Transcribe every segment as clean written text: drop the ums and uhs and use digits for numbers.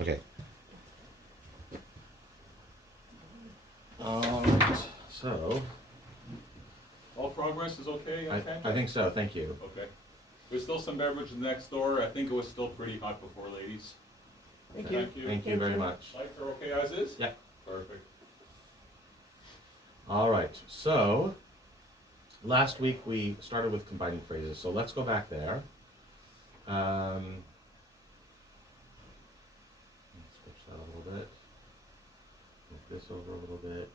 Okay. Alright, so All progress is okay on campus? I think so, thank you. Okay. There's still some beverage next door. I think it was still pretty hot before, ladies. Thank you. Thank you very much. Lights are okay as is? Yeah. Perfect. Alright, so last week we started with combining phrases, so let's go back there. Let's switch that a little bit. Move this over a little bit.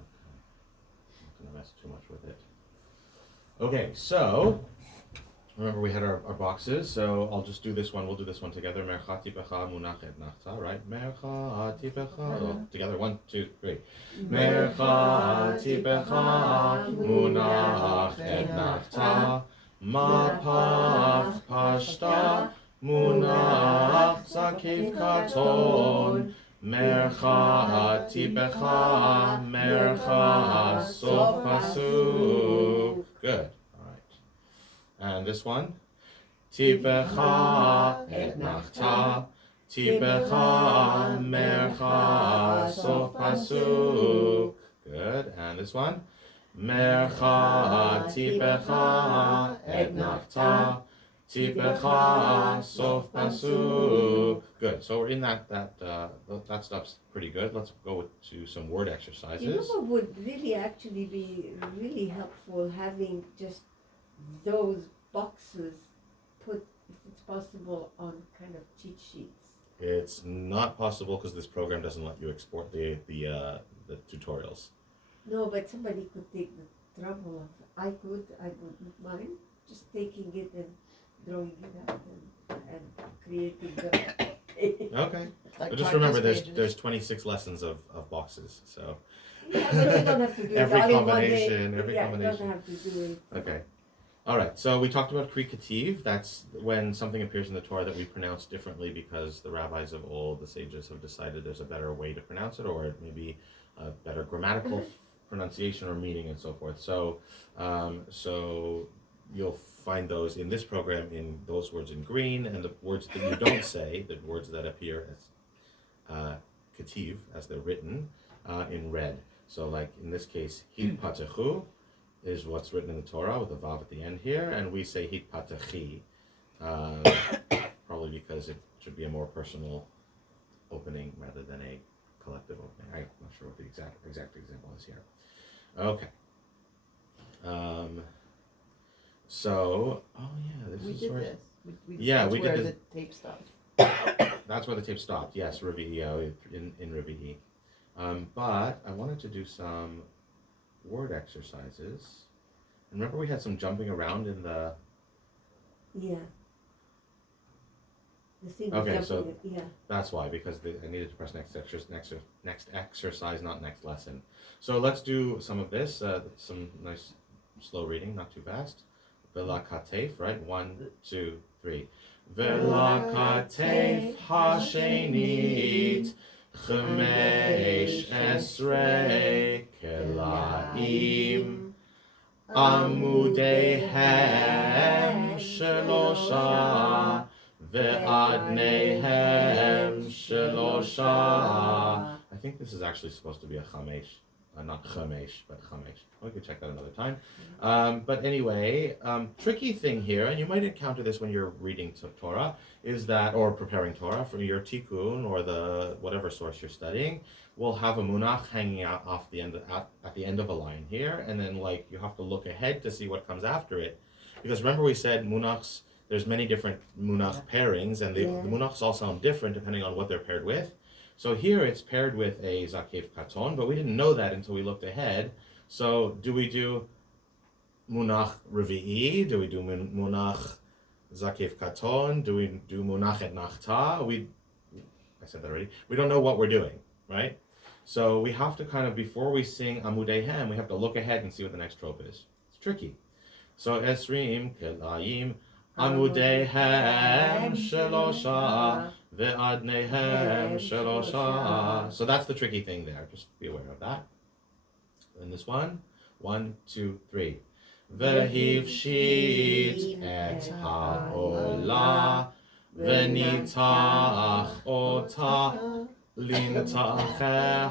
Okay. I'm not going to mess too much with it. Okay, so remember we had our boxes, so I'll just do this one. We'll do this one together. Mercha tipecha munach et nachta, right? Mercha tipecha. Oh, together, 1, 2, 3. Mercha tipecha munach et nachta. Mapach pashta munach zakef katon. Mercha tipecha mercha sof pasuk. Good. All right. And this one. Tipecha et nachta. Tipecha mercha sof pasuk. Good. And this one. Mercha tipecha et nachta. Tipecha sof pasuk. Good. So we're in that stuff's pretty good. Let's go to some word exercises. You know what would really actually be really helpful, having just those boxes put, if it's possible, on kind of cheat sheets. It's not possible because this program doesn't let you export the tutorials. No, but somebody could take the trouble of, I wouldn't mind just taking it and drawing it out and creating the Okay. Like But just practice remember, pages. there's 26 lessons of boxes, so. Yeah, but you don't have to do Every it all in one day. combination, every Yeah, combination. you don't have to do it. Okay. All right. So we talked about kativ. That's when something appears in the Torah that we pronounce differently because the rabbis of old, the sages, have decided there's a better way to pronounce it, or maybe a better grammatical pronunciation or meaning and so forth. So, so you'll find those in this program in those words in green, and the words that you don't say, the words that appear as kativ, as they're written, in red. So like in this case, hitpatechu is what's written in the Torah with a vav at the end here, and we say hitpatechi, probably because it should be a more personal opening rather than a collective opening. I'm not sure what the exact example is here. Okay. So, oh yeah, this We is did where this. Yeah, that's we did where this. the tape stopped. That's where the tape stopped. Yes, Revi'i, in Revi'i. But I wanted to do some word exercises. And remember we had some jumping around in the. Yeah. The thing Okay, is so jumping, yeah. that's why, because I needed to press next exercise, not next lesson. So let's do some of this. Some nice slow reading, not too fast. Vela katef, right? 1, 2, 3. Vela katef hashenit chemesh esrei kelaim amudeihem shelosha ve'adneihem shelosha. I think this is actually supposed to be a chamesh. Not chamesh, but chamesh. We could check that another time. But anyway, tricky thing here, and you might encounter this when you're reading Torah, is that, or preparing Torah for your tikkun or the whatever source you're studying, will have a munach hanging out off the end at the end of a line here, and then like you have to look ahead to see what comes after it, because remember we said munachs. There's many different munach pairings, and the munachs all sound different depending on what they're paired with. So here it's paired with a zakef katon, but we didn't know that until we looked ahead. So do we do munach revi'i? Do we do munach zakef katon? Do we do munach et nachta? I said that already. We don't know what we're doing, right? So we have to kind of, before we sing amudeihem, we have to look ahead and see what the next trope is. It's tricky. So esrim kelayim amudeihem shelosha ve'adneihem shelosha. So that's the tricky thing there. Just be aware of that. And this one, 1, 2, 3. Vehivshit et ha'olah וניקח אותה לנתחיה,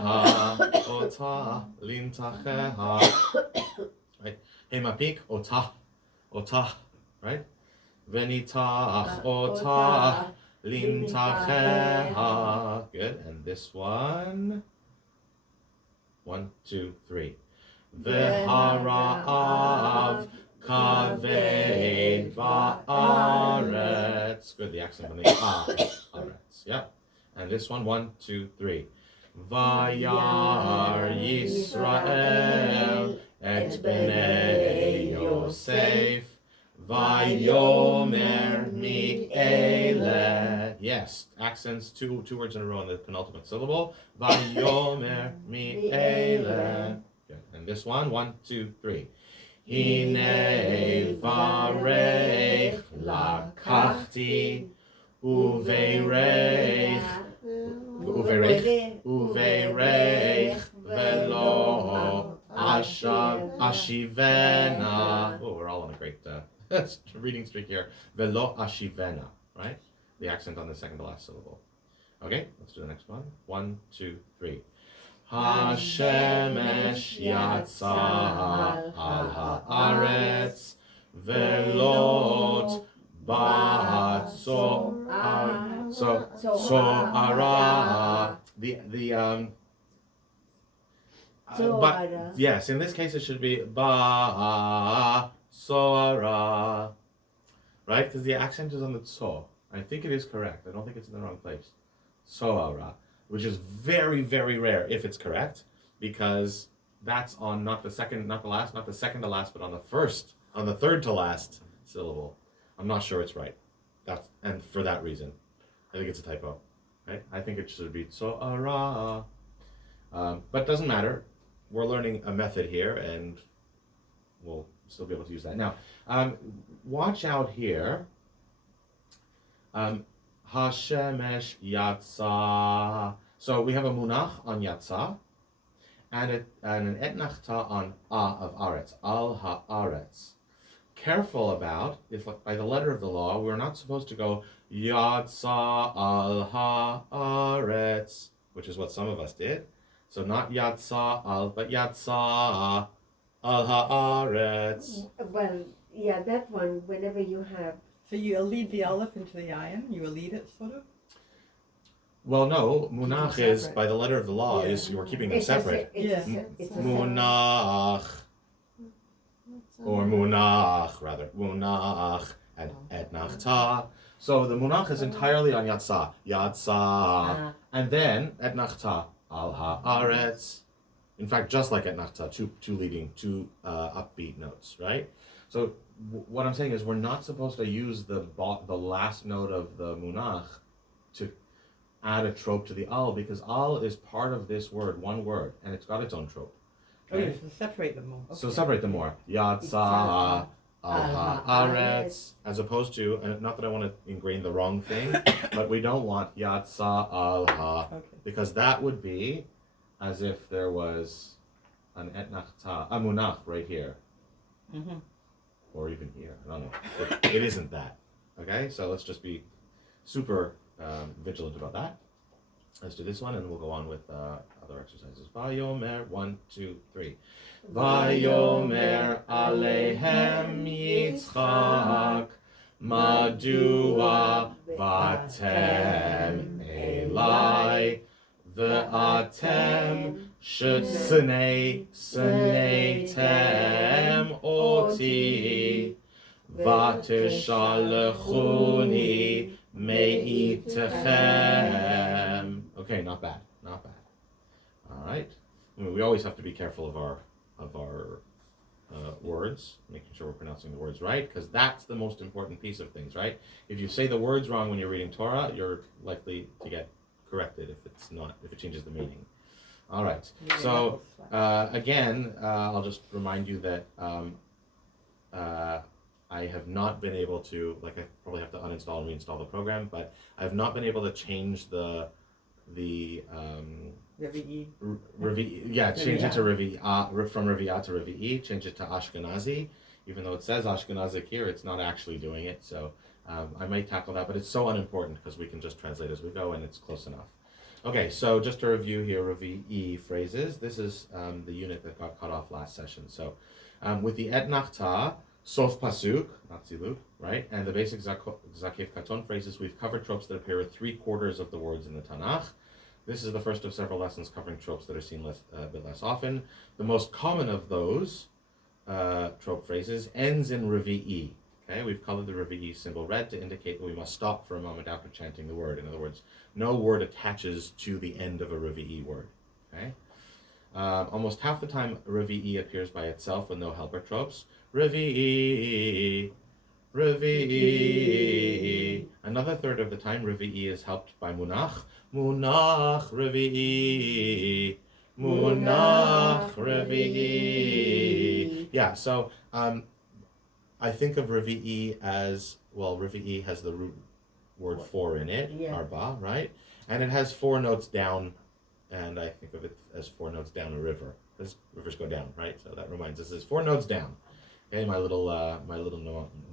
אותה לנתחיה. Right? המפיק אותה, right? וניקח אותה לנתחיה. Good. And this one. 1, 2, 3. והרעב כבד בארץ. Good, the accent on the הארץ. Yeah. And this one, 1, 2, 3. וירא ישראל את בני יוסף, ויאמר מי אלה. Yes, accents, two words in a row in the penultimate syllable. ויאמר מי אלה. Good. And this one, 1, 2, 3. הנה ברך לקחתי וברך ולא אשיבנה. Oh, we're all on a great reading streak here. ולא אשיבנה, right? The accent on the second to last syllable. Okay, let's do the next one. 1, 2, 3. השמש יצא על הארץ ולוט בצוערה. But yes, in this case it should be ba'asora, right? Because the accent is on the tso. I think it is correct. I don't think it's in the wrong place. Soara, which is very, very rare if it's correct, because that's on not the second, not the last, not the second to last, but on the first, on the third to last syllable. I'm not sure it's right. And for that reason, I think it's a typo, right? I think it should be soara, but it doesn't matter. We're learning a method here, and we'll still be able to use that. Now, watch out here. Hashemesh yatsa. So we have a munach on yatsa, and an etnachta on of aretz, al haaretz. Careful about, if by the letter of the law, we're not supposed to go yatsa al haaretz, which is what some of us did. So not yatsa al, but yatsa al haaretz. Well, yeah, that one, whenever you have. So you lead the aleph into the ayin? You lead it, sort of? Well, no, munach is, by the letter of the law, Yeah. is we're keeping them separate. It's Munach, or munach, rather. Munach and etnachta. So the munach is entirely on yatsa. Yatsa. And then etnachta al haaretz. In fact, just like etnachta, two leading, two upbeat notes, right? So what I'm saying is we're not supposed to use the last note of the munach to add a trope to the al, because al is part of this word, one word, and it's got its own trope. Oh, yes, so separate them more. So separate them more. Yatsa al haaretz, as opposed to, and not that I want to ingrain the wrong thing, but we don't want yatsa al ha, because that would be as if there was an etnachta, a munach right here. Mm-hmm. Or even here, I don't know. It isn't that. Okay, so let's just be super vigilant about that. Let's do this one, and we'll go on with other exercises. Vayomer, 1, 2, 3. Vayomer aleihem Yitzchak, madua vatem elai, ve'atem שנאתם אותי ותשלחוני מאיתכם. Okay, not bad. All right. I mean, we always have to be careful of our words, making sure we're pronouncing the words right, because that's the most important piece of things, right? If you say the words wrong when you're reading Torah, you're likely to get corrected if it changes the meaning. All right. So again, I'll just remind you that I have not been able to, I probably have to uninstall and reinstall the program, but I have not been able to change the change it to Revi'ah, from Revi'ah to Revi'i, change it to Ashkenazi Even though it says Ashkenazic here, it's not actually doing it. So I might tackle that, but it's so unimportant because we can just translate as we go and it's close enough. Okay, so just to review here, Revi'i phrases. This is the unit that got cut off last session. So with the et nachta, sof pasuk, not ziluk, right? And the basic zakef katon phrases, we've covered tropes that appear with 3/4 of the words in the Tanakh. This is the first of several lessons covering tropes that are seen a bit less often. The most common of those trope phrases ends in Revi'i. Okay, we've colored the Revi'i symbol red to indicate that we must stop for a moment after chanting the word. In other words, no word attaches to the end of a Revi'i word. Okay, almost half the time Revi'i appears by itself with no helper tropes. Revi'i, Revi'i. Another third of the time Revi'i is helped by munach. Munach Revi'i. Munach Revi'i. Yeah, so I think of Revi'i as, well, Revi'i has the root word 4 in it, Yeah. arba, right? And it has 4 notes down, and I think of it as 4 notes down a river, because rivers go down, right? So that reminds us, it's 4 notes down. Okay, my little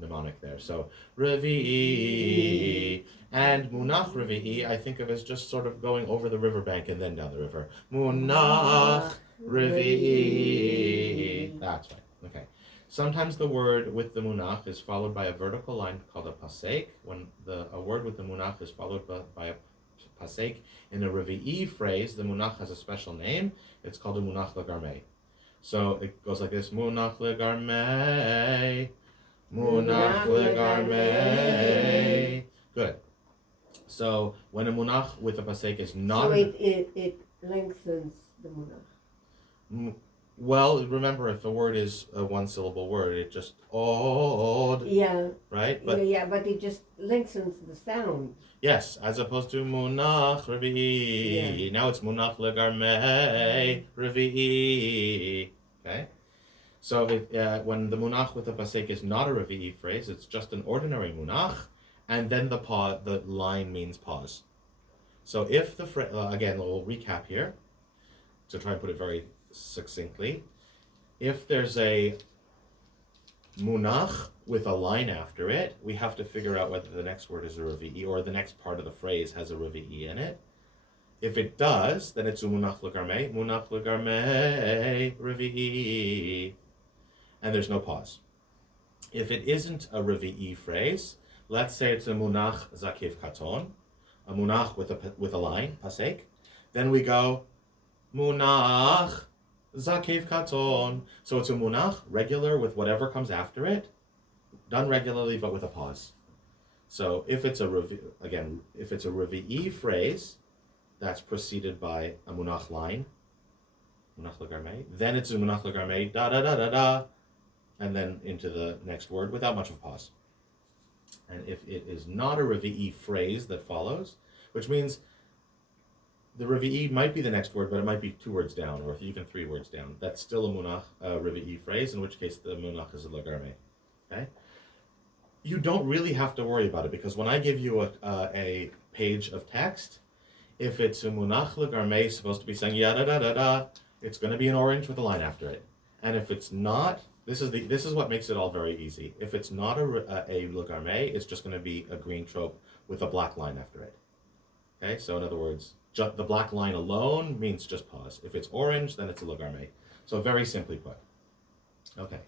mnemonic there. So Revi'i and Munach Revi'i, I think of as just sort of going over the riverbank and then down the river. Munach Revi'i. That's right. Okay. Sometimes the word with the munach is followed by a vertical line called a pasek. When a word with the munach is followed by a pasek in a revi'i phrase, the munach has a special name. It's called a munach legarmei. So it goes like this: munach legarmei, munach legarmei. Good. So when a munach with a pasek is not, So it lengthens the munach. Well, remember, if a word is a one-syllable word, it just od, Yeah, right? but But but it just lengthens the sound. yes, as opposed to munach revi'i. Yeah. Now it's munach legarmei revi'i. Okay, so when the munach with the pasek is not a revi'i phrase, it's just an ordinary munach, and then the line means pause. So if the again, we'll recap here to try and put it very succinctly. If there's a munach with a line after it, we have to figure out whether the next word is a revi'i or the next part of the phrase has a revi'i in it. If it does, then it's a munach legarmei, revi'i, and there's no pause. If it isn't a revi'i phrase, let's say it's a munach zakef katon, a munach with a line, pasek, then we go munach zakef katon. So it's a munach, regular with whatever comes after it, done regularly but with a pause. So if it's a revi'i phrase that's preceded by a munach line, munach legarmei, then it's a munach legarmei, da da da da da, and then into the next word without much of a pause. And if it is not a revi'i phrase that follows, which means the revi'i might be the next word, but it might be 2 words down, or even 3 words down. That's still a munach, revi'i phrase, in which case the munach is a legarmei. Okay? You don't really have to worry about it, because when I give you a page of text, if it's a munach legarmei legarmei supposed to be saying yada da da da, it's going to be in orange with a line after it. And if it's not, this is what makes it all very easy. If it's not a legarmei, it's just going to be a green trope with a black line after it. Okay, so in other words, the black line alone means just pause. If it's orange, then it's a legarmei. So very simply put. Okay,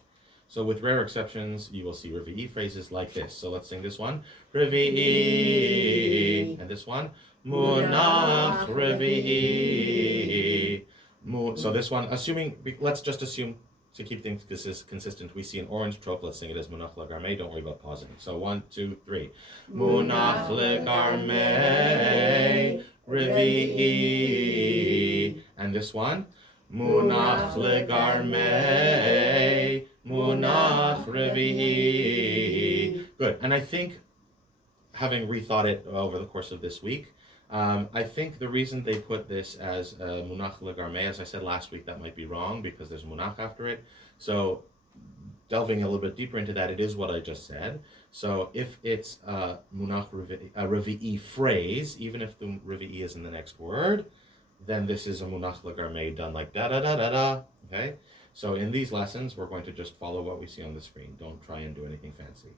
so with rare exceptions, you will see revi'i phrases like this. So let's sing this one. Revi'i. And this one. Munach revi'i. So this one, let's just assume, to keep things consistent, we see an orange trope. Let's sing it as munach legarmei. Don't worry about pausing. So 1, 2, 3. Munach legarmei revi'i. And this one. Munach legarmei. Munach revi'i. Good. And I think, having rethought it over the course of this week, I think the reason they put this as munach legarmei, as I said last week, that might be wrong because there's munach after it. So delving a little bit deeper into that, it is what I just said. So if it's a revi'i phrase, even if the revi'i is in the next word, then this is a munach legarmei done like da da da da da. Okay. So in these lessons, we're going to just follow what we see on the screen. Don't try and do anything fancy.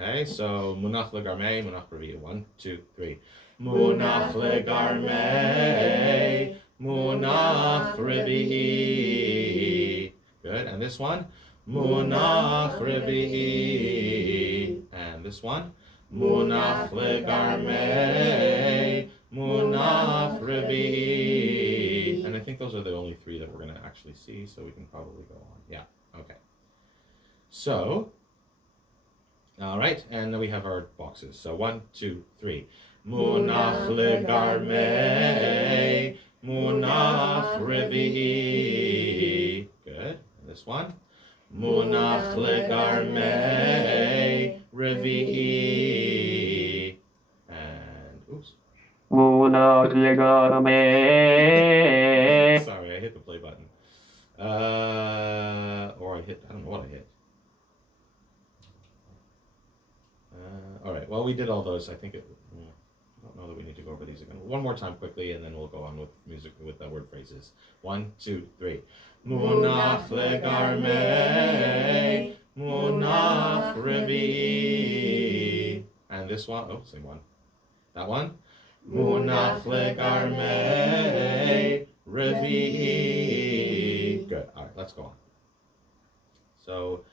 Okay, so munach legarmei, munach revi'i. 1, 2, 3. Munach legarmei, munach revi'i. Good, and this one? Munach revi'i. And this one? Munach legarmei, munach revi'i. And I think those are the only three that we're going to actually see, so we can probably go on. Yeah, okay. So, all right, and then we have our boxes. So 1, 2, 3. Munach legarmei, munach revi'i. Good. And this one? Munach legarmei, revi'i. And oops. Munach legarmei. Sorry, I hit the play button. Or I don't know what I hit. All right, well, we did all those. I think I don't know that we need to go over these again. One more time quickly, and then we'll go on with music, with the word phrases. 1, 2, 3. Munach legarmei, munach revi'i. And this one, oh, same one. That one. Munach legarmei, revi'i. Good, all right, let's go on. So,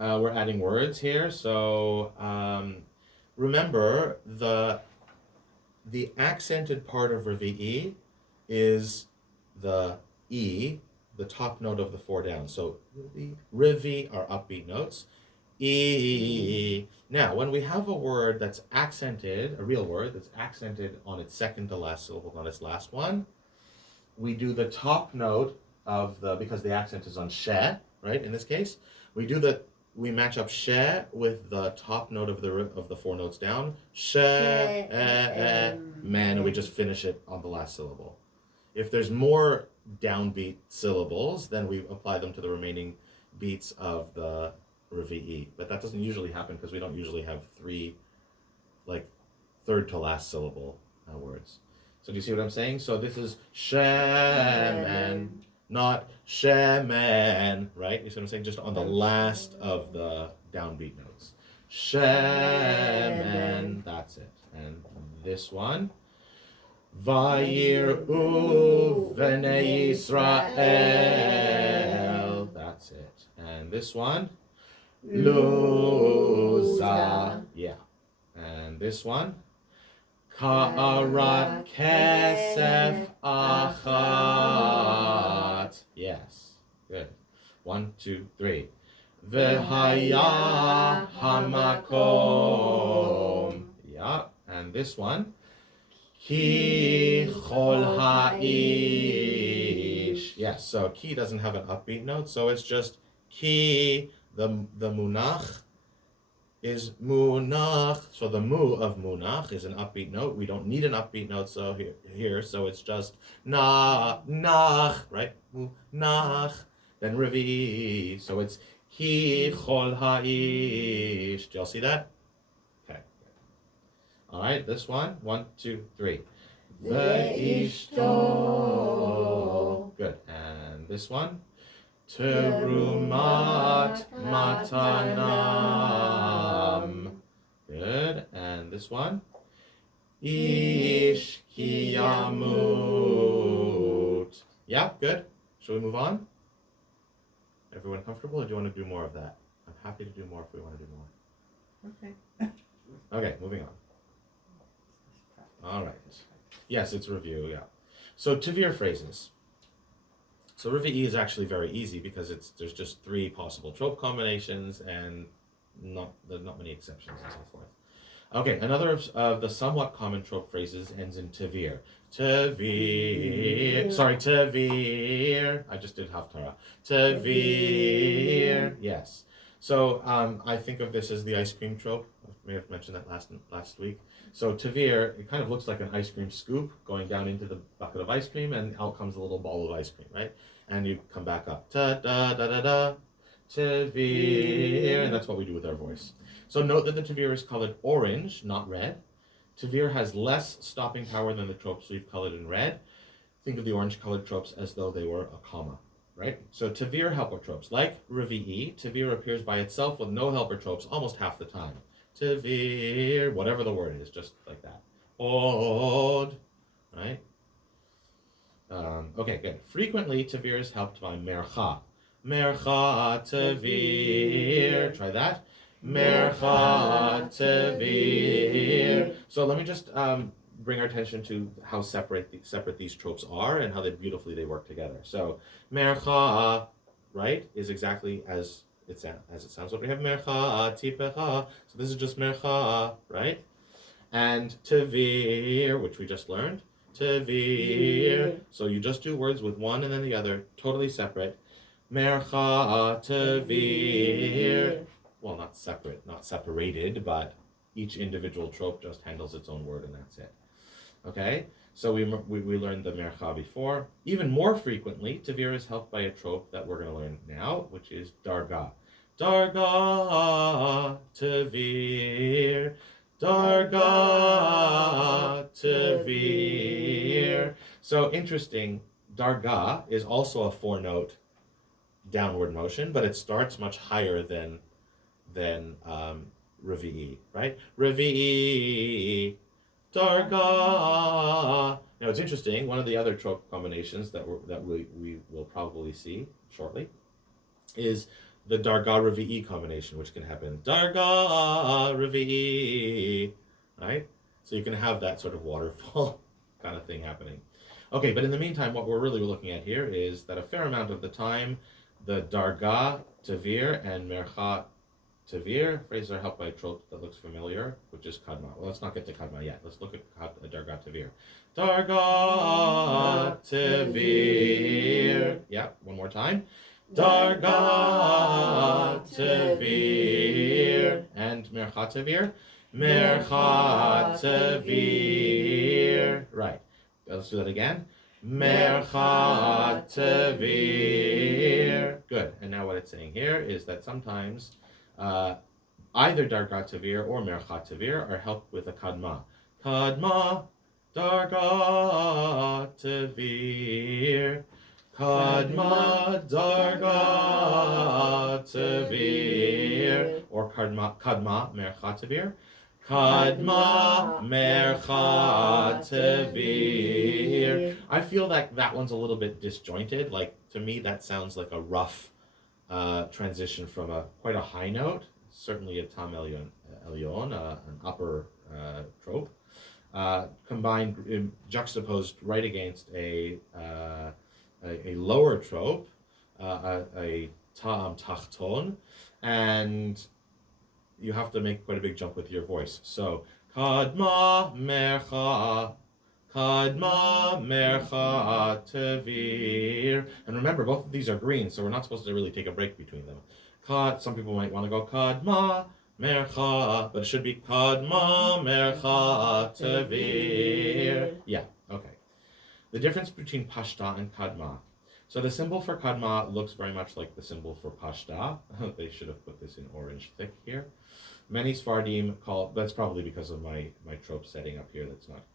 we're adding words here. So, remember, the accented part of revi'i is the E, the top note of the 4 down. So revi are upbeat notes. E. Now, when we have a word that's accented, a real word that's accented on its second to last syllable, not its last one, we do the top note of because the accent is on she, right? In this case, we match up she with the top note of the 4 notes down. She, man, and we just finish it on the last syllable. If there's more downbeat syllables, then we apply them to the remaining beats of the revi'i. But that doesn't usually happen because we don't usually have 3, like, third to last syllable words. So do you see what I'm saying? So this is shemen, not shemen, right? You see what I'm saying? Just on the last of the downbeat notes. Shemen, that's it. And this one. Vayir'u v'nei Yisrael. That's it. And this one. Luza. Yeah. And this one. Ka'arat kesef achat. Yes. Good. 1, 2, 3. V'haya hamakom. Yeah. And this one. Ki chol ha'ish. Yes, so ki doesn't have an upbeat note, so it's just ki. The munach is munach. So the mu of munach is an upbeat note. We don't need an upbeat note, so here, so it's just nach, right? Munach. Then revi. So it's ki chol ha'ish. Do y'all see that? All right, this one. 1, 2, 3. Ve'ishto. Good. And this one. Terumat matanam. Good. And this one. Ish kiyamut. Yeah, good. Shall we move on? Everyone comfortable, or do you want to do more of that? I'm happy to do more if we want to do more. Okay. Okay, moving on. All right. Yes, it's review, yeah. So Tavir phrases. So revi'i is actually very easy because there's just 3 possible trope combinations and there's not many exceptions and so forth. Okay, another of the somewhat common trope phrases ends in Tavir. Tavir. I just did Haftarah. Tavir. Yes. So I think of this as the ice cream trope. I may have mentioned that last week. So Tavir, it kind of looks like an ice cream scoop going down into the bucket of ice cream, and out comes a little ball of ice cream, right? And you come back up. Ta-da-da-da-da. Tavir. And that's what we do with our voice. So note that the Tavir is colored orange, not red. Tavir has less stopping power than the tropes we've colored in red. Think of the orange-colored tropes as though they were a comma. right? So tavir helper tropes. Like revi'i, tavir appears by itself with no helper tropes almost half the time. Tavir, whatever the word is, just like that. Od, right? Okay, good. Frequently, tavir is helped by mercha. Mercha tavir. Try that. Mercha tavir. So let me just bring our attention to how separate these tropes are and how beautifully they work together. So mercha, right, is exactly as it sounds. What we have mercha tipecha. So this is just mercha, right? And tavir, which we just learned. Tavir. So you just do words with one and then the other, totally separate. Mercha tavir. Well, not separate, not separated, but each individual trope just handles its own word and that's it. Okay? So we learned the mercha before. Even more frequently, tavir is helped by a trope that we're going to learn now, which is darga. Darga tavir. Darga tavir. So interesting, darga is also a 4-note downward motion, but it starts much higher than revi'i, right? Revi'i, darga. Now it's interesting. One of the other trope combinations that we will probably see shortly is the darga revi'i combination, which can happen darga revi'i, right? So you can have that sort of waterfall kind of thing happening. Okay, but in the meantime, what we're really looking at here is that a fair amount of the time, the darga tavir and mercha tavir phrases are helped by a trope that looks familiar, which is kadma. Well, let's not get to kadma yet. Let's look at darga tavir. Darga tavir. Yeah, one more time. Darga tavir. And mercha tavir. Mercha tavir. Right. Let's do that again. Mercha tavir. Good. And now what it's saying here is that sometimes either darga tavir or mercha tavir are helped with a kadma. Kadma, darga tavir. Kadma, darga tavir. Or kadma, mercha tavir. Kadma, mercha tavir. I feel like that one's a little bit disjointed. Like, to me, that sounds like a rough transition from quite a high note, certainly a tam elyon, an upper trope, combined, juxtaposed right against a lower trope, a tam tachton, and you have to make quite a big jump with your voice. So kadma mercha. Kadma mercha tavir. And remember, both of these are green, so we're not supposed to really take a break between them. Some people might want to go kadma mercha, but it should be kadma mercha tavir. Yeah, okay. The difference between pashta and kadma. So the symbol for kadma looks very much like the symbol for pashta. They should have put this in orange thick here. Many Sfardim call, that's probably because of my trope setting up here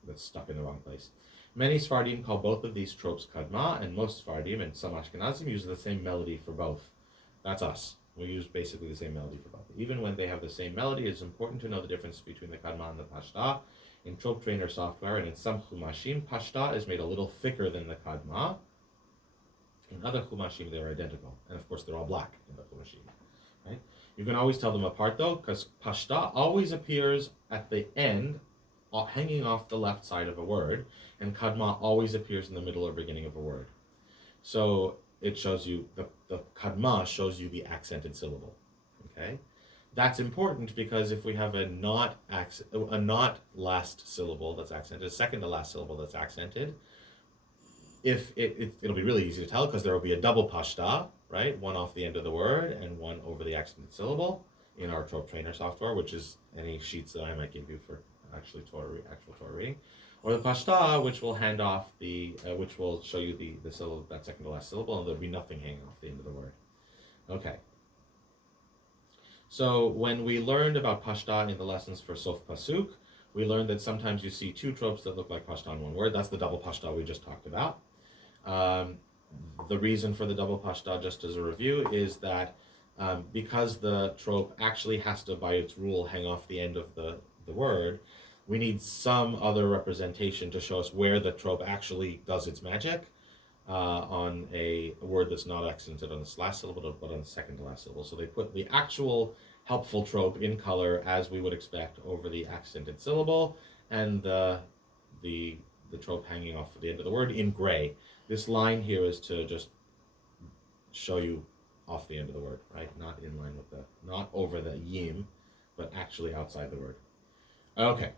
that's stuck in the wrong place. Many Sfardim call both of these tropes kadma, and most Sfardim and some Ashkenazim use the same melody for both. That's us. We use basically the same melody for both. Even when they have the same melody, it's important to know the difference between the kadma and the pashta. In trope trainer software and in some chumashim, pashta is made a little thicker than the kadma. In other chumashim, they're identical. And of course, they're all black in the chumashim. Right? You can always tell them apart though, because pashta always appears at the end, hanging off the left side of a word, and kadma always appears in the middle or beginning of a word. So it shows you, the kadma shows you the accented syllable. Okay? That's important because if we have a not last syllable that's accented, a second to last syllable that's accented, it'll be really easy to tell because there will be a double pashta, right? One off the end of the word and one over the accented syllable in our trope trainer software, which is any sheets that I might give you for actual Torah reading. Or the pashta, which will hand off which will show you the syllable, that second to last syllable, and there'll be nothing hanging off the end of the word. Okay. So when we learned about pashta in the lessons for Sof Pasuk, we learned that sometimes you see two tropes that look like pashta in one word. That's the double pashta we just talked about. The reason for the double pashta, just as a review, is that because the trope actually has to, by its rule, hang off the end of the word, we need some other representation to show us where the trope actually does its magic on a word that's not accented on its last syllable, but on the second to last syllable. So they put the actual helpful trope in color, as we would expect, over the accented syllable, and the trope hanging off at the end of the word in gray. This line here is to just show you off the end of the word, right? Not in line with not over the yim, but actually outside the word. Okay,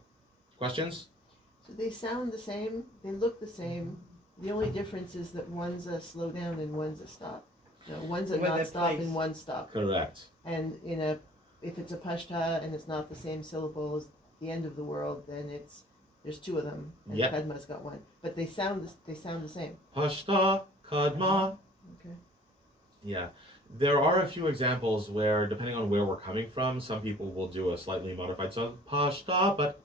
questions? So they sound the same, they look the same. The only difference is that one's a slow down and one's a stop. No, one's a When not they're stop placed. and one stop. Correct. And if it's a pashta and it's not the same syllable as the end of the word, then there's two of them, and Yep. Kadma's got one. But they sound the same. Pashta, kadma. Okay. Yeah. There are a few examples where, depending on where we're coming from, some people will do a slightly modified sound, pashta, but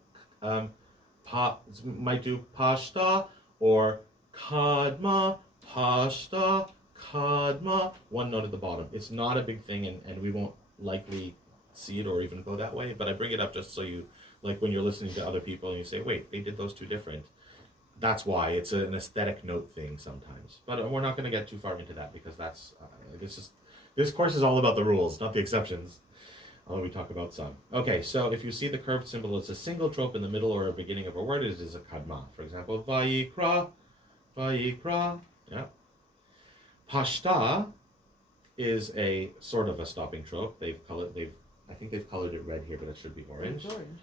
might do pashta or kadma, pashta, kadma, one note at the bottom. It's not a big thing, and we won't likely see it or even go that way, but I bring it up just so you, like when you're listening to other people and you say, wait, they did those two different. That's why it's an aesthetic note thing sometimes. But we're not going to get too far into that because that's, this course is all about the rules, not the exceptions. Although we talk about some. Okay, so if you see the curved symbol, it's a single trope in the middle or beginning of a word. It is a kadma. For example, vayikra, vayikra. Yeah. Pashta is a sort of a stopping trope. I think they've colored it red here, but it should be orange. It's orange,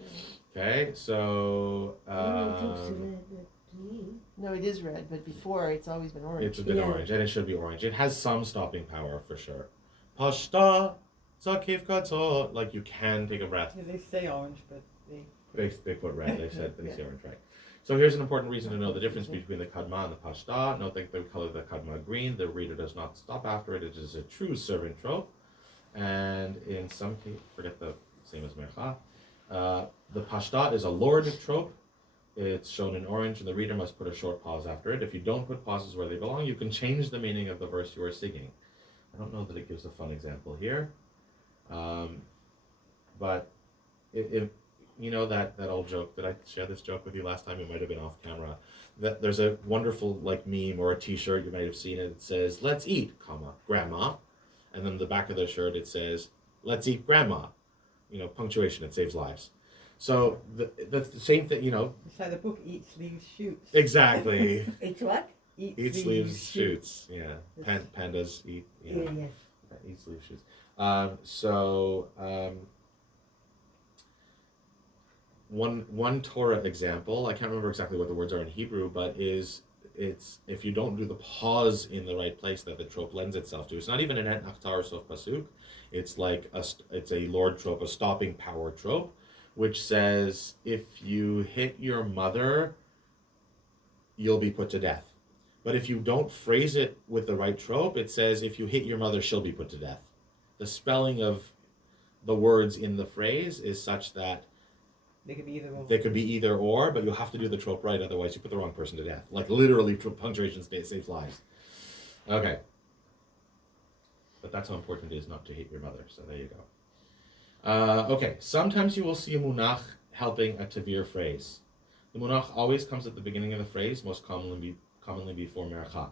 yeah. Okay, so No, it is red, but before it's always been orange. it's a bit Yeah. orange, and it should be orange. It has some stopping power for sure. Pashta, zakef, Katon. Like you can take a breath. Yeah, they say orange, but They put red. They said they Yeah. say orange, right? So here's an important reason to know the difference between the kadma and the pashta. Note that they color the kadma green. The reader does not stop after it. It is a true servant trope. And in some cases, forget the same as mercha. The pashta is a lord trope. It's shown in orange, and the reader must put a short pause after it. If you don't put pauses where they belong, you can change the meaning of the verse you are singing. I don't know that it gives a fun example here, but it you know that old joke. Did I share this joke with you last time? It might have been off camera. That there's a wonderful like meme or a T-shirt, you might have seen it. It says "Let's eat, comma grandma," and then the back of the shirt it says "Let's eat, grandma." You know, punctuation. It saves lives. So that's the same thing. You know, it's like the book Eats, Leaves, Shoots. exactly. It's what? Eats, leaves, shoots. Yeah, pandas eat. Yeah. Yes. Eats, leaves, shoots. One Torah example, I can't remember exactly what the words are in Hebrew, but it's if you don't do the pause in the right place that the trope lends itself to. It's not even an et nachtar sof pasuk. It's like it's a lord trope, a stopping power trope, which says if you hit your mother, you'll be put to death. But if you don't phrase it with the right trope, it says if you hit your mother, she'll be put to death. The spelling of the words in the phrase is such that They could be either or. they could be either or, but you'll have to do the trope right, otherwise you put the wrong person to death. Like literally, punctuation saves lives. Okay. But that's how important it is not to hit your mother, so there you go. Okay, sometimes you will see a munach helping a tavir phrase. The munach always comes at the beginning of the phrase, most commonly before mercha.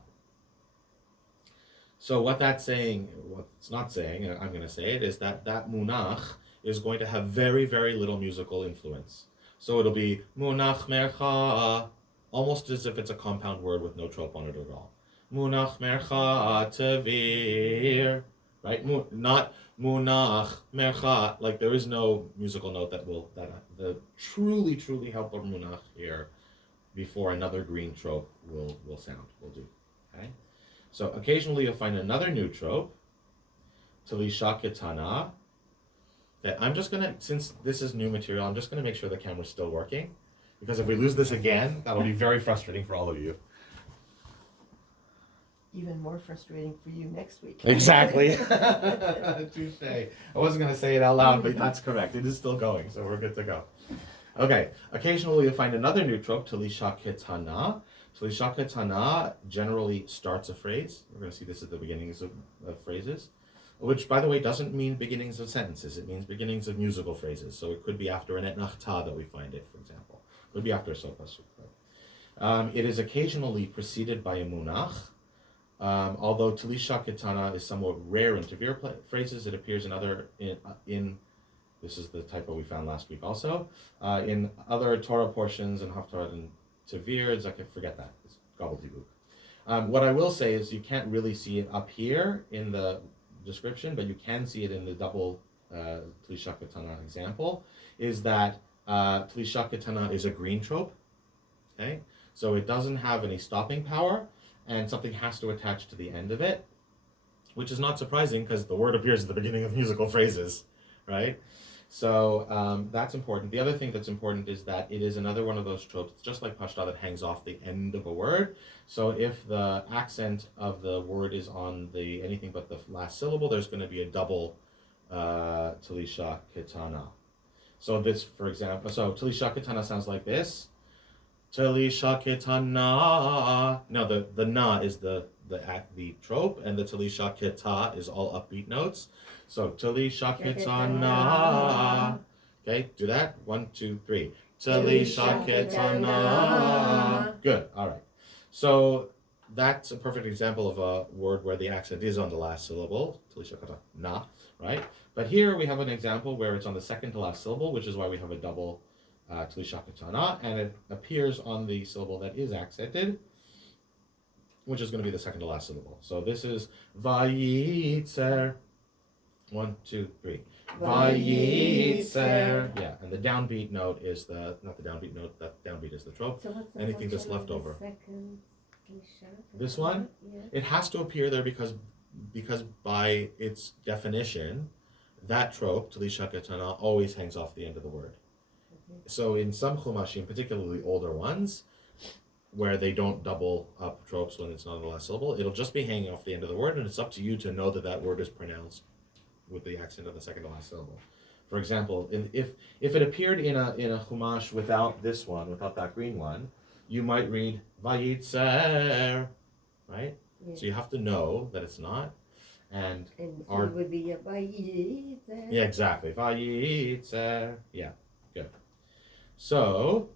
So what that's saying, what it's not saying, I'm going to say it, is that munach is going to have very, very little musical influence. So it'll be munach mercha, almost as if it's a compound word with no trope on it at all. Munach mercha tavir, right? Not munach mercha, like there is no musical note that the truly helpful munach here before another green trope will do. Okay? So occasionally you'll find another new trope, talisha ketana. Okay, I'm just gonna, since this is new material, I'm just gonna make sure the camera's still working, because if we lose this again, that'll be very frustrating for all of you. Even more frustrating for you next week. Exactly. Touche. I wasn't gonna say it out loud, but that's correct. It is still going, so we're good to go. Okay, occasionally you'll find another new trope, talisha ketana. Tlisha Ketana generally starts a phrase. We're going to see this at the beginnings of phrases, which, by the way, doesn't mean beginnings of sentences. It means beginnings of musical phrases. So it could be after an etnachta that we find it, for example. It could be after a sopasuk. It is occasionally preceded by a munach. Although Tlisha Ketana is somewhat rare in Tavir phrases, it appears in this is the typo we found last week also, in other Torah portions and Haftarah and Tavir, zakef, forget that, it's gobbledygook. What I will say is you can't really see it up here in the description, but you can see it in the double Tlisha Ketana example, is that Tlisha Ketana is a green trope, okay? So it doesn't have any stopping power, and something has to attach to the end of it, which is not surprising because the word appears at the beginning of musical phrases, right? So that's important. The other thing that's important is that it is another one of those tropes, just like Pashta, that hangs off the end of a word. So if the accent of the word is on the anything but the last syllable, there's going to be a double Tlisha Ketana. So this, for example, so Tlisha Ketana sounds like this. Tlisha Ketana. No, the na is the trope, and the Tlisha Keta is all upbeat notes. So Tlisha Ketana. Okay, do that. 1, 2, 3. Tlisha Ketana. Good. All right. So that's a perfect example of a word where the accent is on the last syllable. Tlisha Ketana. Right. But here we have an example where it's on the second to last syllable, which is why we have a double Tlisha Ketana, and it appears on the syllable that is accented, which is going to be the second to last syllable. So this is Vayitzer. 1, 2, 3. Vayitzer. Yeah, and the downbeat note is not the downbeat note, that downbeat is the trope. So what's the Anything that's function left of the over. second Tlisha? This one? Yeah. It has to appear there because by its definition, that trope, Tlisha Ketana, always hangs off the end of the word. So in some chumashim, particularly older ones, where they don't double up tropes when it's not on the last syllable, it'll just be hanging off the end of the word, and it's up to you to know that that word is pronounced with the accent of the second to last syllable. For example, if it appeared in a chumash without this one, without that green one, you might read Vayitzer, right? Yeah. So you have to know that it's not. And And our- it would be a Vayitzer. yeah, exactly. Vayitzer. Yeah, good. So,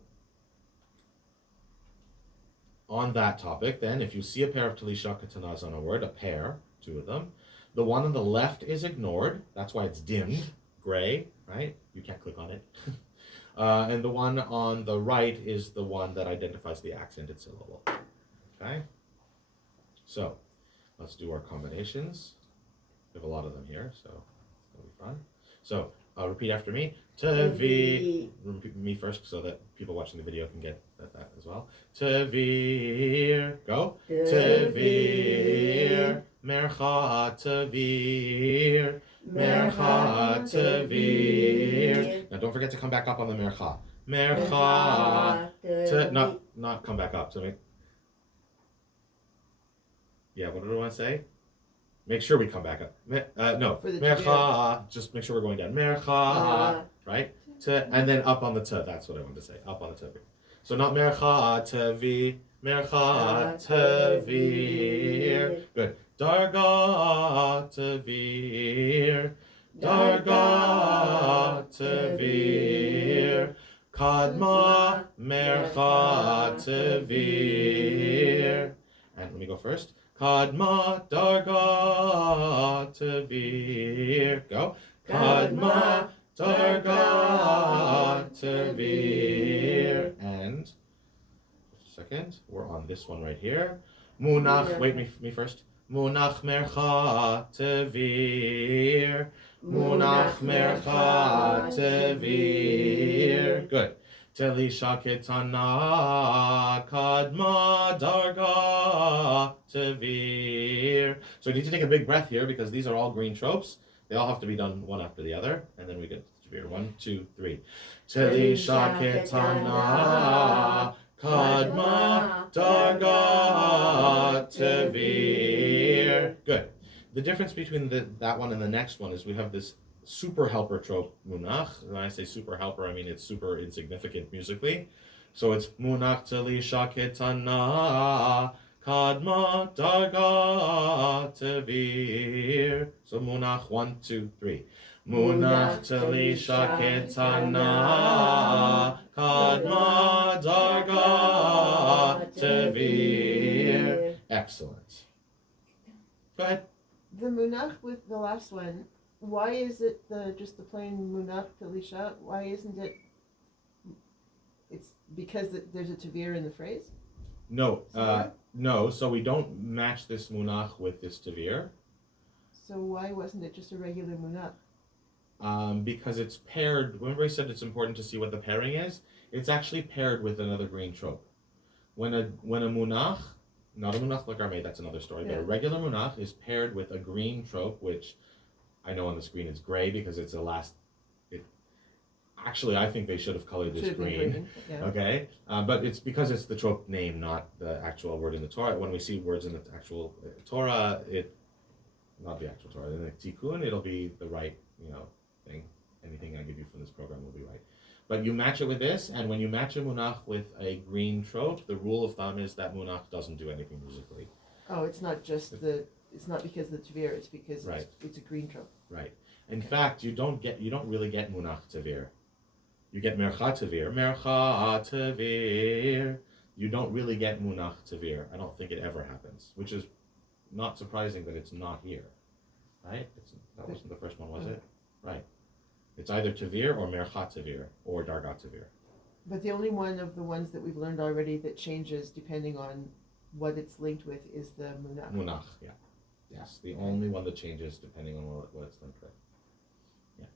on that topic, then, if you see a pair of Tlisha Ketanas on a word, a pair, 2 of them, the one on the left is ignored. That's why it's dimmed, gray, right? You can't click on it. And the one on the right is the one that identifies the accented syllable. Okay? So, let's do our combinations. We have a lot of them here, so it'll be fun. So, repeat after me. Tavi. Repeat me first so that people watching the video can get that as well. Tavir. Go. Tavir. Mercha Tavir. Mercha Tavir. Now don't forget to come back up on the Mercha. Mercha. Not come back up. So make. Yeah, what do I want to say? Make sure we come back up. No, For the Mercha. Just make sure we're going down. Mercha, right? And then up on the ta. That's what I wanted to say. Up on the ta. So not Mercha Tavi. Mercha Tavir. Good. Darga Tavir. Darga Tavir. Kadma Mercha Tavir. And let me go first. Kadma darga tavir. Go. Kadma darga tavir. And just a second. We're on this one right here. Munach. Wait, me first. Munach mercha tavir. Munach mercha tavir. Good. Tlisha Ketana Kadma Darga Tavir. So you need to take a big breath here because these are all green tropes. They all have to be done one after the other, and then we get Tavir. 1, 2, 3. Tlisha Ketana Kadma Darga Tavir. Good. The difference between that one and the next one is we have this super helper trope munach. When I say super helper, I mean it's super insignificant musically. So it's munach talisha ketana kadma darga tevir. So munach 1, 2, 3. Munach talisha ketana kadma darga tevir. Excellent. Go ahead. The munach with the last one, why is it just the plain munach talisha? Why isn't it? It's because there's a tavir in the phrase? No, Somewhere? no. So we don't match this munach with this tavir. So why wasn't it just a regular munach? Because it's paired. Remember I said it's important to see what the pairing is? It's actually paired with another green trope. When a munach, not a munach like our mate, that's another story, but a Yeah. regular munach is paired with a green trope, which I know on the screen it's gray because it's actually I think they should have colored this Should have been green. Yeah. Okay, but it's because it's the trope name, not the actual word in the Torah. When we see words in the actual Torah, not the actual Torah, in the Tikkun, it'll be the right, thing. Anything I give you from this program will be right. But you match it with this, and when you match a munach with a green trope, the rule of thumb is that munach doesn't do anything musically. Oh, it's not just it's not because of the tavir, it's because Right. it's a green trope. Right. In fact, you don't really get munach tavir. You get mercha tavir. You don't really get munach tavir. I don't think it ever happens, which is not surprising that it's not here. Right? That wasn't the first one, was it? Right. It's either tavir or mercha tavir or darga tavir. But the only one of the ones that we've learned already that changes depending on what it's linked with is the munach. Munach, yeah. Yes, the only one that changes depending on what it's linked with. Yeah.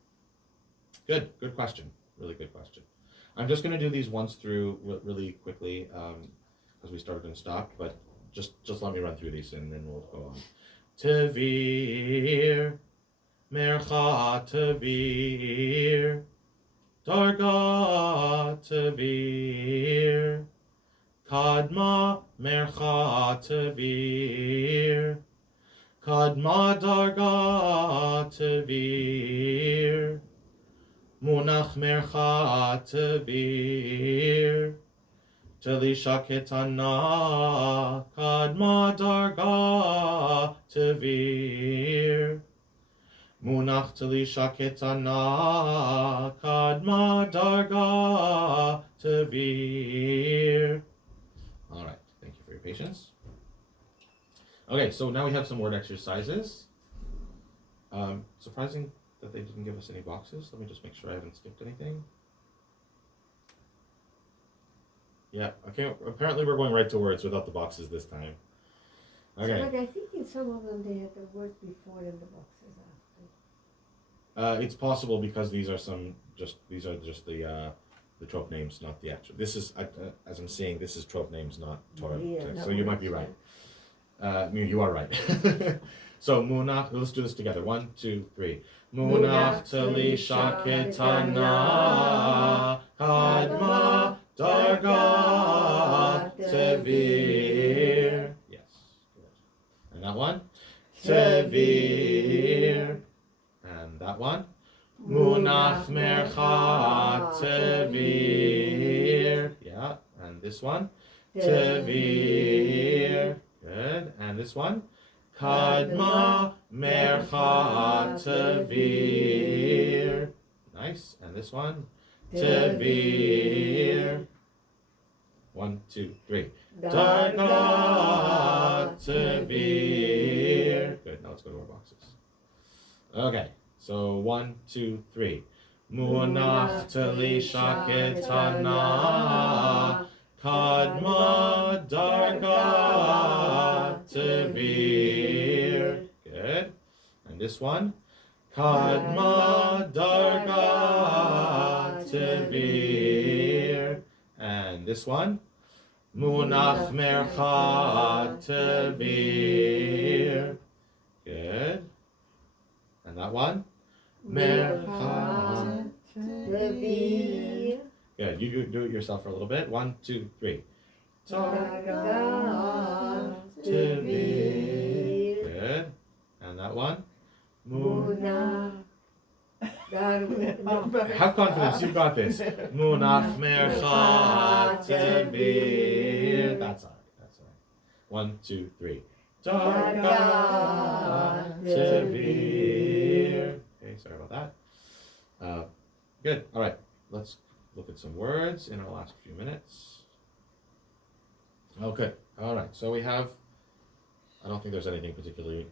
Good question. Really good question. I'm just going to do these once through really quickly because we started and stopped, but just let me run through these and then we'll go on. Tavir, mercha tavir, darga tavir, kadma mercha tavir, kadma darga tavir, munach mercha tavir, talisha ketana, kadma darga tavir, munach talisha ketana, kadma darga tavir. All right, thank you for your patience. Okay, so now we have some word exercises. Surprising that they didn't give us any boxes. Let me just make sure I haven't skipped anything. Yeah, okay, apparently we're going right to words without the boxes this time. Okay. But I think in some of them they had the words before and the boxes after. It's possible because these are just the trope names, not the actual. This is as I'm seeing, this is trope names, not Torah. Yeah, text. not So you might be right. You are right. So munach. Let's do this together. 1, 2, 3. Munach talisha ketana kadma darga tevir. Yes. Good. And that one. Tevir. And that one. Munach mercha tevir. Yeah. And this one. Tevir. Good. And this one. Kadma mercha tevir. Nice. And this one. Tevir. 1, 2, 3. Darga tevir. Good. Now let's go to our boxes. Okay. So 1, 2, 3. Munach talisha ketana. Kadma darga tevir. Good. And this one. Kadma darga tevir. And this one. Munach mercha tevir. Good. And that one. Mercha. Tevir. Good. You do it yourself for a little bit. 1, 2, 3. Darga Tevir. tevir. Good. And that one. Munach No. Have confidence, you've got this. Munach mercha tevir. That's all right, that's all right. 1, 2, 3. Darga tevir. Okay, sorry about that. Good, all right. Let's look at some words in our last few minutes. Okay, all right. So we have, I don't think there's anything particularly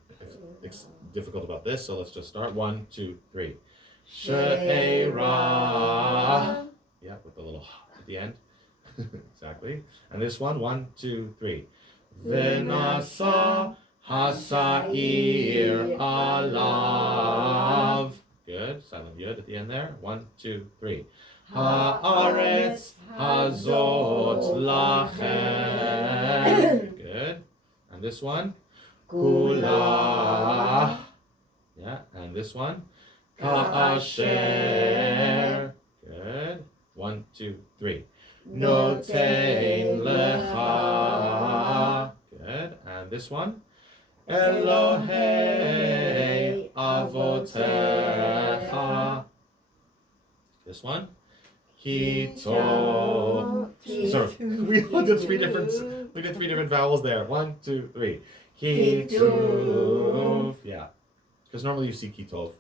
difficult about this, so let's just start. 1, 2, 3. She'era. Yeah, with the little at the end. Exactly. And this one, 1, 2, 3. Venasa hasair alav. Good. Silent yud at the end there. 1, 2, 3. Haaretz hazot lachem. Good. And this one, kula. Yeah. And this one, ka'asher. Good. 1, 2, 3. Notein lecha. Good. And this one, Elohei avotecha. This one, Kito. Sorry, we did three different vowels there. 1, 2, 3. Kitov. Yeah, because normally you see Kitov.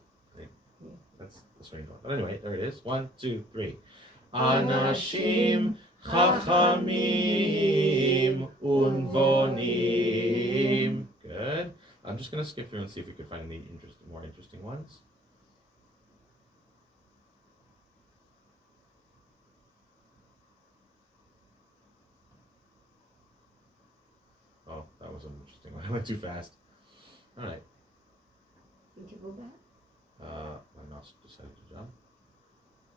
That's the strange one. But anyway, there it is. 1, 2, 3. Anashim chachamim unvonim. Good. I'm just gonna skip through and see if we could find any more interesting ones. Oh, that was an interesting one. I went too fast. All right. Did you go back? My mouse decided to jump.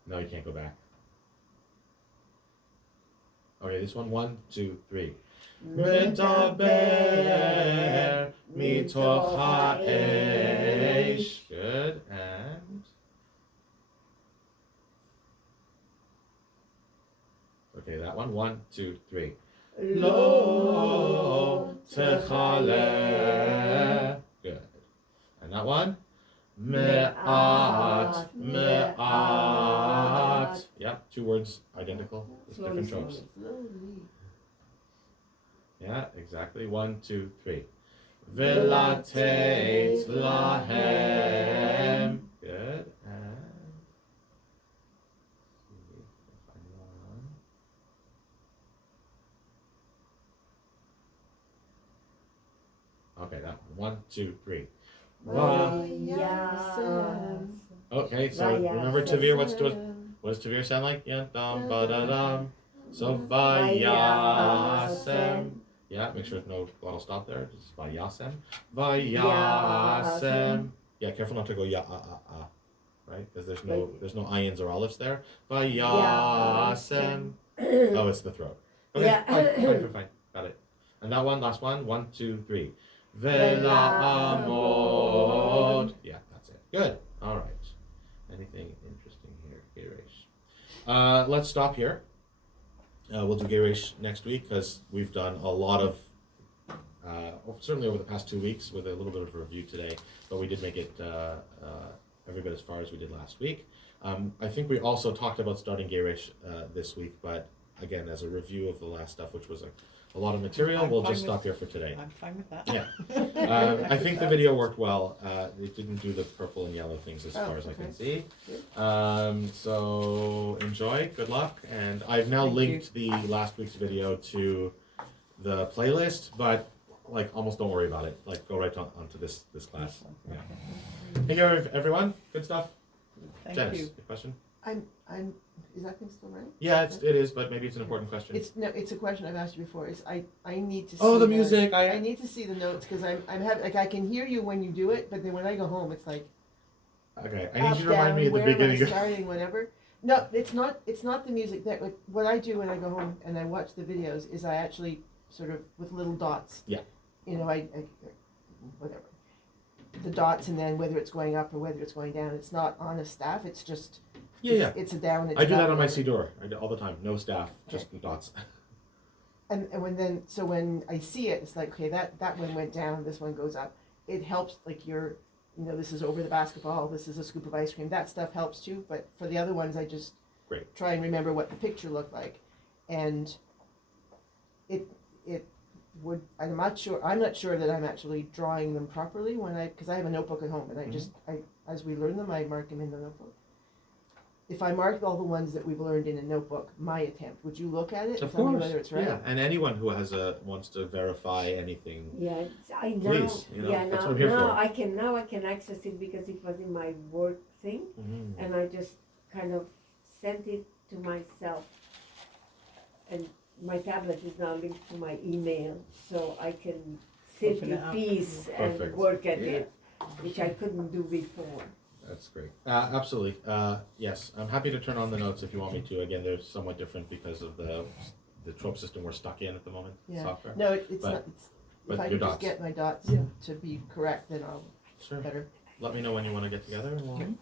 No, you can't go back. Okay, this one. 1, 2, 3. Medaber mitoch ha'esh. Good. And okay, that one. 1, 2, 3. Lo techale. Good. And that one. Me'at. Yep, 2 words identical with different tropes. Yeah, exactly. 1, 2, 3. Velatet lahem. Good. And okay, that one. 1, 2, 3. Okay, so remember Tavir, what does Tavir sound like? Yeah, dum ba da dum. So vayasem. Yeah, make sure no glottal stop there. Just vayasem. Vayasem. Yeah, careful not to go ya right? Because there's no ions or olives there. Vayasem. Oh, it's the throat. Okay, Yeah. fine. Got it. And that one, last one. 1, 2, 3. Velamod. Yeah, that's it. Good. All right. Anything interesting here, Gerish? Let's stop here. We'll do Gerish next week because we've done a lot of, certainly over the past 2 weeks with a little bit of a review today, but we did make it every bit as far as we did last week. I think we also talked about starting Gerish this week, but again, as a review of the last stuff, which was a lot of material, we'll just stop here for today. I'm fine with that. Yeah. I think the video worked well. It didn't do the purple and yellow things as far as I can see. So enjoy, good luck. And I've now linked the last week's video to the playlist, but like almost don't worry about it. Like go right onto this class. Yeah. Hey everyone, good stuff. Thank Janice, you. good question? Is that thing still right? Yeah, it is, but maybe it's an important question. It's a question I've asked you before. I need to see. Oh, the music! I need to see the notes because I'm having like I can hear you when you do it, but then when I go home, it's like. Okay, I need you to remind me at the beginning. Starting whatever. No, it's not the music. That what I do when I go home and I watch the videos is I actually sort of with little dots. Yeah. You know, I whatever. The dots and then whether it's going up or whether it's going down. It's not on a staff. It's just. Yeah. It's a down. It's I do that on my whatever. Siddur. I do all the time. No staff, just dots. And when I see it, it's like okay, that one went down, this one goes up. It helps like your you know, this is over the basketball, this is a scoop of ice cream, that stuff helps too, but for the other ones, I just Great. try and remember what the picture looked like. And it would, I'm not sure that I'm actually drawing them properly because I have a notebook at home, and as we learn them, I mark them in the notebook. If I marked all the ones that we've learned in a notebook, my attempt, would you look at it? Of Tell me course. whether it's right? Yeah. And anyone who wants to verify anything. Yeah, I now, Please, yeah, that's now, what I'm here now for. I can access it because it was in my work thing, Mm-hmm. and I just kind of sent it to myself, and my tablet is now linked to my email, so I can sit Open it in up. peace and Perfect. work at it, which I couldn't do before. That's great. Absolutely. Yes, I'm happy to turn on the notes if you want me to. Again, they're somewhat different because of the trope system we're stuck in at the moment. Yeah. Software. No, it's But- not. but If I your could just dots. get my dots Yeah. to be correct, then I'll Sure. better. Let me know when you want to get together, and we'll Mhm.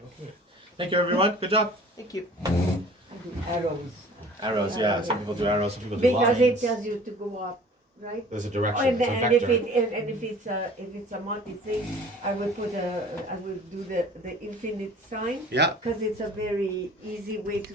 go through it. Thank you, everyone. Good job. Thank you. I do arrows. Arrows, yeah. Some people do arrows. Some people do Because lines. it tells you to go up, right? There's a Oh, direction. and, It's a and if vector. if it's a multi thing, I will do the infinite sign, Yeah. because it's a very easy way to